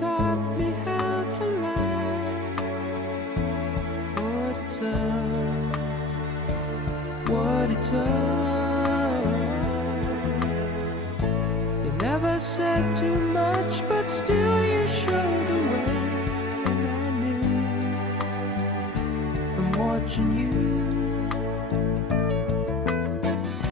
taught me how to love. What it's up. You never said too much, but still you showed the way. And I knew from watching you